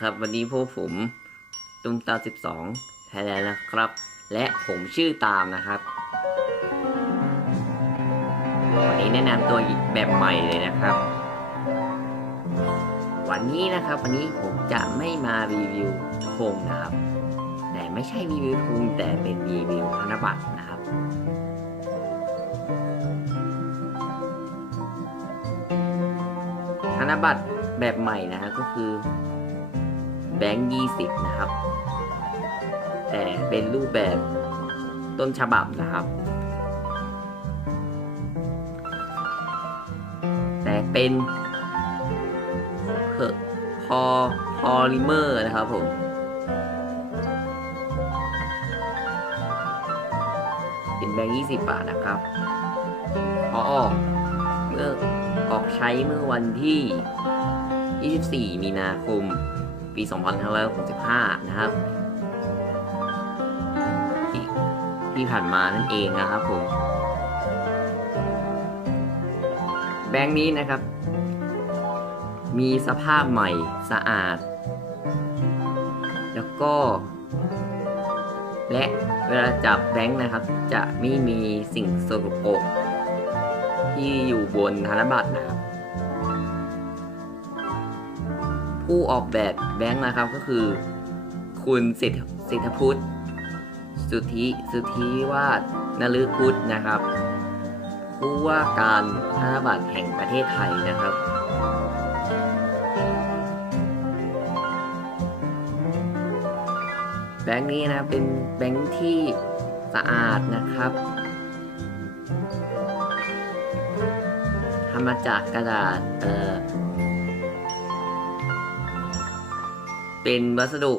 ครับ วันนี้พวกผมตุ้มตา12ไทยแลนด์นะครับ และผมชื่อตามนะครับ วันนี้แนะนำตัวแบบใหม่เลยนะครับ วันนี้นะครับวันนี้ผมจะไม่มารีวิวธงนะครับ แต่ไม่ใช่รีวิวธงแต่เป็นรีวิวธนบัตรนะครับธนบัตรแบบใหม่นะฮะก็คือ แบงค์ยี่สิบนะครับ แต่เป็นรูปแบบต้นฉบับนะครับ แต่เป็นพอพอพอลิเมอร์นะครับผมเป็นแบงค์ยี่สิบบาทนะครับพอออกเมื่อออกใช้เมื่อวันที่ 24 มีนาคม ปี 2565 นะครับที่ที่ผ่านมานั่นเองนะครับผม แบงค์นี้นะครับ มีสภาพใหม่สะอาด แล้วก็ และเวลาจับแบงค์นะครับ จะไม่มีสิ่งสกปรกที่อยู่บนธนบัตรนะครับ ผู้ออกแบบแบงค์นะครับก็คือ คุณสิทธสิทธพุทธสุทธิสุทธิวาดนฤพุทธนะครับ ผู้ว่าการธนบัตรแห่งประเทศไทยนะครับแบงค์นี้นะเป็นแบงค์ที่สะอาดนะครับทำมาจากกระดาษเอ่อ เป็นวัสดุ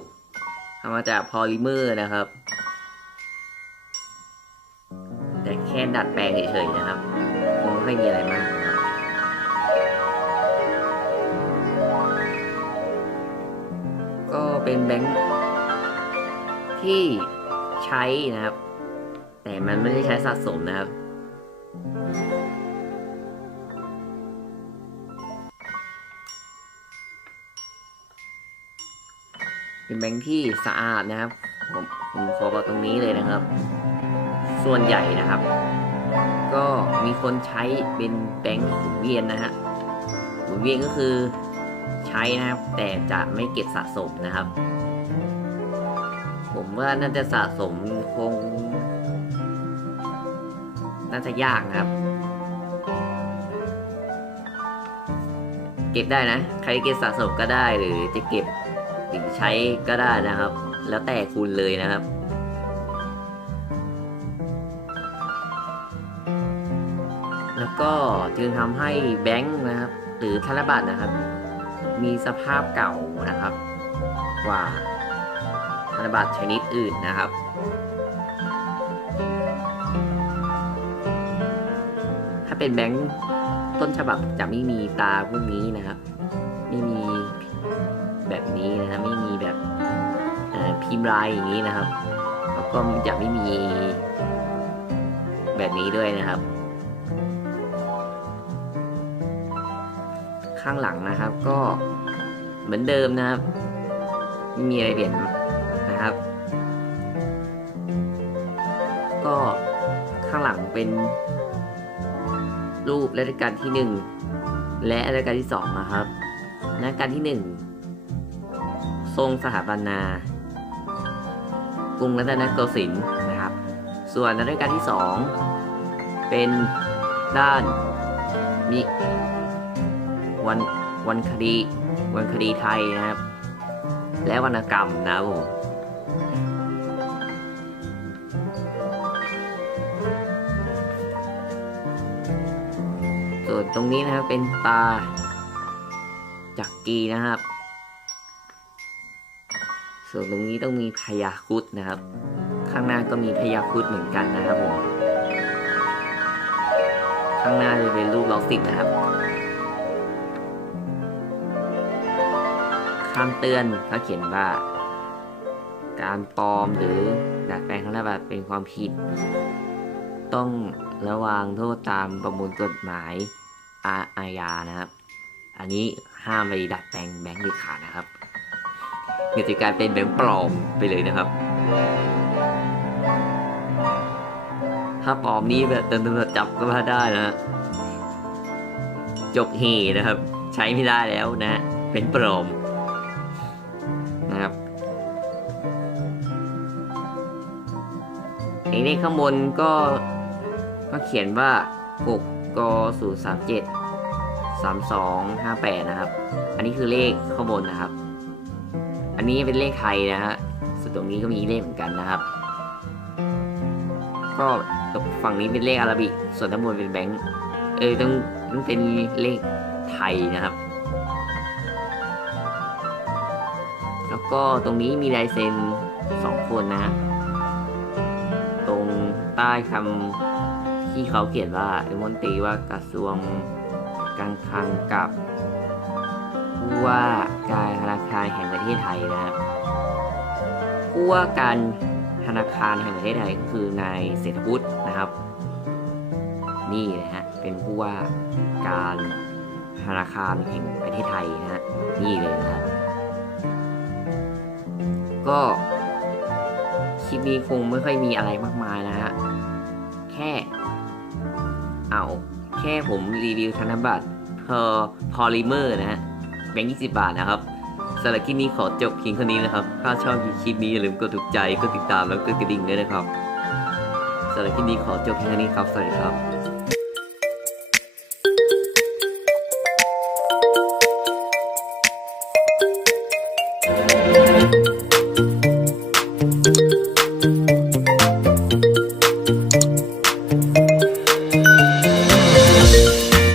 ทำมาจากพอลิเมอร์นะครับ แต่แค่ดัดแปลงเฉยๆนะครับคงไม่มีอะไรมากนะครับก็เป็นแบงค์ที่ใช้นะครับ แต่มันไม่ได้ใช้สะสมนะครับ เป็นแบงค์ที่สะอาดนะครับ ผมผมขอบอกตรงนี้เลยนะครับ ส่วนใหญ่นะครับ ก็มีคนใช้เป็นแบงค์หมุนเวียนนะฮะหมุนเวียนก็คือใช้นะครับ แต่จะไม่เก็บสะสมนะครับ ผมว่าน่าจะสะสมคง น่าจะยากนะครับเก็บได้นะ ใครเก็บสะสมก็ได้หรือจะเก็บ หรือใช้ก็ได้นะครับ แล้วแต่คุณเลยนะครับ แล้วก็จึงทำให้แบงค์นะครับ หรือธนบัตรนะครับ มีสภาพเก่านะครับ กว่าธนบัตรชนิดอื่นนะครับถ้าเป็นแบงค์ต้นฉบับจะไม่มีตาพวกนี้นะครับ ไม่มี แบบนี้นะครับไม่มีแบบพิมพ์ลายอย่างนี้นะครับ แล้วก็จะไม่มีแบบนี้ด้วยนะครับ ข้างหลังนะครับก็เหมือนเดิมนะครับไม่มีอะไรเปลี่ยนนะครับ ก็ข้างหลังเป็น รูปรัชกาลที่หนึ่งและรัชกาลที่สองนะครับรัชกาลที่หนึ่ง ทรงสถาปนากรุงรัตนโกสินทร์นะครับ ส่วนรัชกาลที่สองเป็นด้านมิวันวันคดีวันคดีไทยนะครับ และวรรณกรรมนะครับผมส่วนตรงนี้นะครับเป็นตาจักรีนะครับ ส่วนตรงนี้ต้องมีพยาคุดนะครับ ข้างหน้าก็มีพยาคุดเหมือนกันนะครับผมข้างหน้าจะเป็นรูปล็อกสิบนะครับคำเตือนเขาเขียนว่า การปลอมหรือดัดแปลงธนบัตรเป็นความผิด ต้องระวังโทษตามประมวลกฎหมายอาอาญานะครับ อันนี้ห้ามไปดัดแปลงแบงค์เด็ดขาดนะครับ กิจการเป็นแบงค์ปลอมไปเลยนะครับ ถ้าปลอมนี่แบบตำรวจจับก็มาได้นะฮะจบเฮนะครับ ใช้ไม่ได้แล้วนะ เป็นปลอมนะครับไอ้เลขข้างบนก็ก็เขียนว่า 6ก0 3 7 3 2 5 8 นะครับ อันนี้คือเลขข้างบนนะครับ นี้เป็นเลขไทยนะฮะส่วนตรงนี้ก็มีเลขเหมือนกันนะครับ ก็ฝั่งนี้เป็นเลขอาราบิก ส่วนด้านบนเป็นแบงค์ เออต้องต้องเป็นเลขไทยนะครับ แล้วก็ตรงนี้มีลายเซ็นสองคนนะ ตรงใต้คำที่เขาเขียนว่ารัฐมนตรีว่า กระทรวงการคลังกับ ผู้ว่าการธนาคารแห่งประเทศไทยนะครับผู้ว่าการธนาคารแห่งประเทศไทยก็คือนายเศรษฐพุทธนะครับ นี่นะฮะเป็นผู้ว่าการธนาคารแห่งประเทศไทยนะฮะนี่เลยนะครับ ก็คลิปนี้คงไม่ค่อยมีอะไรมากมายนะฮะแค่เอาแค่ผมรีวิวธนบัตรพอพอลิเมอร์นะฮะ บงค์ยี่สิบาทนะครับสำหรับคลิปนี้ขอจบเพียงเท่านี้นะครับ ถ้าชอบคลิปนี้อย่าลืมกดถูกใจ กดติดตามแล้วกดกระดิ่งด้วยนะครับสำหรับคลิปนี้ขอจบเพียงเท่านี้ครับ สวัสดีครับ